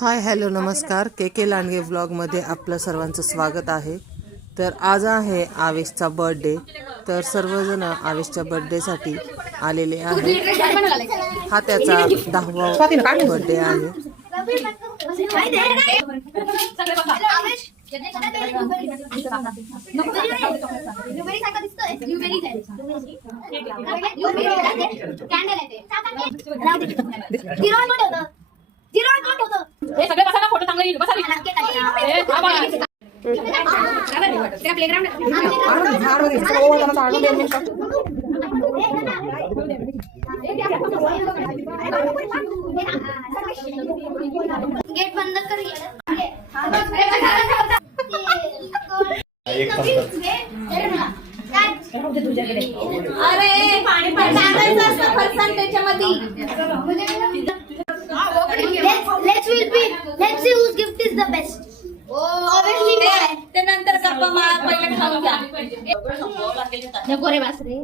Hi hello नमस्कार के के लांडगे व्लॉगमध्ये आपलं सर्वांचं स्वागत आहे। तर आज आहे आवेशचा बर्थडे, तर सर्वजण आवेशच्या बर्थडेसाठी आलेले आहेत। हा त्याचा 10वा बर्थडे आहे। हे सगळे बसा ना, फोटो चांगला येईल बसा रे. ए बाबा त्या प्लेग्राऊंड गेट बंद कर अरे पाणी टाकायचं असतं फरसाण त्याच्यामध्ये। Let's see whose gift is the best. Obviously mine. ते नंतर गप्पा मारा, पहिले खाऊन घ्या. नको रे बासरे।